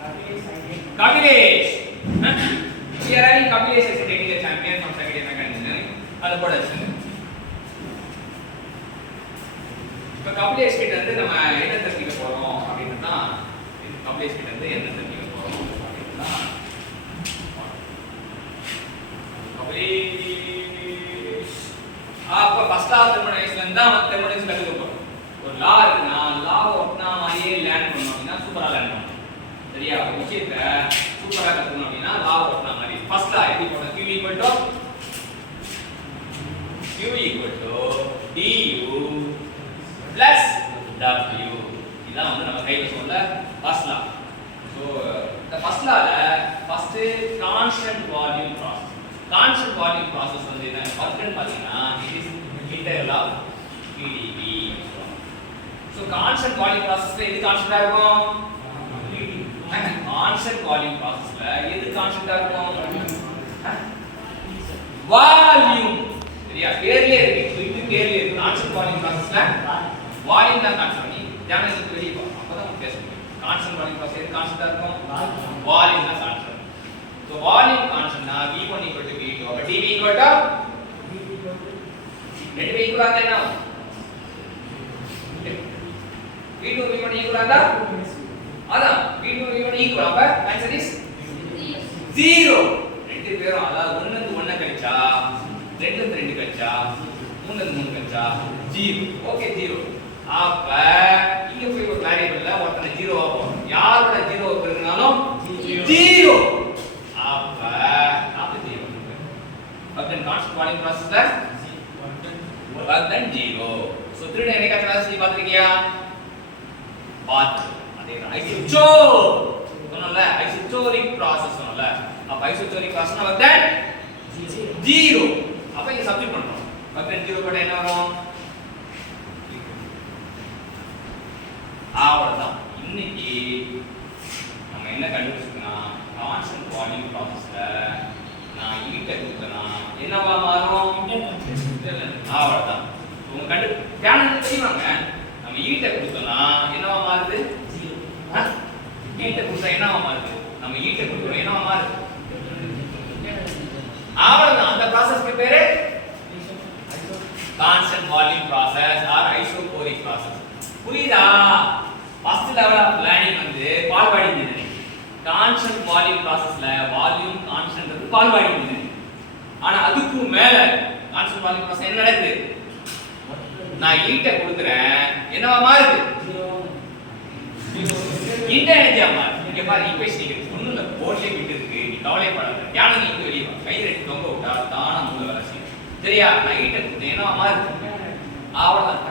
Kapilesh. We are having Kapilesh as a technical champion from second year engineering. அது போட வச்சுங்க. இப்போ கபிலேஷ் கிட்ட இருந்து நம்ம என்ன தெரிஞ்சுக்க போறோம் அப்படின்னா கபிலேஷ் கிட்ட இருந்து என்ன தெரிஞ்சுக்க போறோம் அப்படின்னா கபிலேஷ் அப்ப ஃபர்ஸ்ட் லா தெர்மோடைனமிக்ஸ்ல இருந்தா தெர்மோடைனமிக்ஸ் கத்துக்க போறோம். ஒரு லா இருக்குன்னா லாவை ஒட்டினா மாதிரியே லேர்ன் பண்ணணும் அப்படின்னா சூப்பரா லேர்ன் பண்ணணும். சரியா? ஒரு விஷயத்தை சூப்பரா கத்துக்கணும் அப்படின்னா லாவை ஒட்டினா மாதிரி ஃபர்ஸ்ட் லா எப்படி போடணும்? Q equal to du plus w. இதான் வந்து நம்ம கையில சொல்ல first law. So the first law ல first constant volume process. Constant volume process வந்து என்ன வர்க்கன்னு பாத்தீங்கன்னா it is integral of pdv. So constant volume processல எது கான்ஸ்டன்ட்டா இருக்கும்? Constant volume processல எது கான்ஸ்டன்ட்டா இருக்கும்? வால்யூம். சரியா? பேர்லயே இருக்கு. இது பேர்லயே இருக்கு. கான்ஸ்டன்ட் வால்யூம் processல வால்யூம் தான் கான்ஸ்டன்ட். நீ ஜானலுக்கு வெளிய போ. அப்பதான் பேச முடியும். கான்ஸ்டன்ட் வால்யூம் process எது கான்ஸ்டன்ட்டா இருக்கும்? வால்யூம் தான் constant. So volume கான்ஸ்டன்ட்னா v1 = v2. அப்ப dv = ரெண்டு பேர் ஈக்குவலா இருந்தா என்ன ஆகும்? v2 v1 ஈக்குவலா இருந்தா அதான் v2 v1 ஈக்குவல். அப்ப ஆன்சர் இஸ் 0. ரெண்டு பேரும் அதாவது 1 இருந்து 1 கழிச்சா 2 இருந்து 2 கழிச்சா 3 இருந்து 3 கழிச்சா 0. ஓகே 0. அப்ப இங்க போய் ஒரு வேரியபிள்ல ஒருத்தனை 0 ஆகும். யாரோட 0 பெருக்கினாலும் 0. அப்ப அப்ப 0. அப்ப கான்ஸ்டன்ட் வால்யூம் processல work done 0. சோ 3 என்னைக்கா கிளாஸ் நீ பாத்திருக்கியா? பாத்து. அதே ஐசோச்சோ சொன்னல ஐசோச்சோரிக் process சொன்னல. அப்ப ஐசோச்சோரிக் process work done 0. அப்ப இங்க சப்ஸ்டிட் பண்றோம். work done 0 போட்டா என்ன வரும்? அவ்வளவுதான். இன்னைக்கு நம்ம என்ன கண்டுபிடிச்சோம்னா கான்ஸ்டன்ட் வால்யூம் processல நான் ஈட்ட கொடுத்தனா என்னவா மாறும்? அவ்வளவுதான். உங்க கண்டு தியானம் தெரியுமாங்க? நம்ம ஈட்ட கொடுத்தனா என்னவா மாறுது? 0. ஈட்ட கொடுத்தா என்னவா மாறுது? நம்ம ஈட்ட கொடுத்தோம் என்னவா மாறுது? அவ்வளவுதான். அந்த processக்கு பேரு constant volume process or isochoric process. புரியுதா? ஃபர்ஸ்ட் லெவல் ஆஃப் லேர்னிங் வந்து பால்வாடி இன்ஜினியரிங். கான்ஸ்டன்ட் வால்யூம் processல வால்யூம் கான்ஸ்டன்ட் பால்வாடி இன்ஜினியரிங். ஆனா அதுக்கு மேல கான்ஸ்டன்ட் வால்யூம் process என்ன நடக்குது? நான் ஈட்ட கொடுக்கிறேன் என்னவா மாறுது? 0. இன்டர்னேஜா மாறுது. இங்க பாரு ஈக்குவேஷன் இருக்கு. ஒண்ணுல போர்ட்லயே பிட் இருக்கு. நீ கவலைப்படாத. தியானம் நீ வெளிய வா. கை ரெண்டு தொங்க விட்டா தானா மூளை வேலை செய்யும். சரியா? நான் ஈட்ட கொடுத்தேன் என்னவா மாறுது? அவ்வளவுதான்.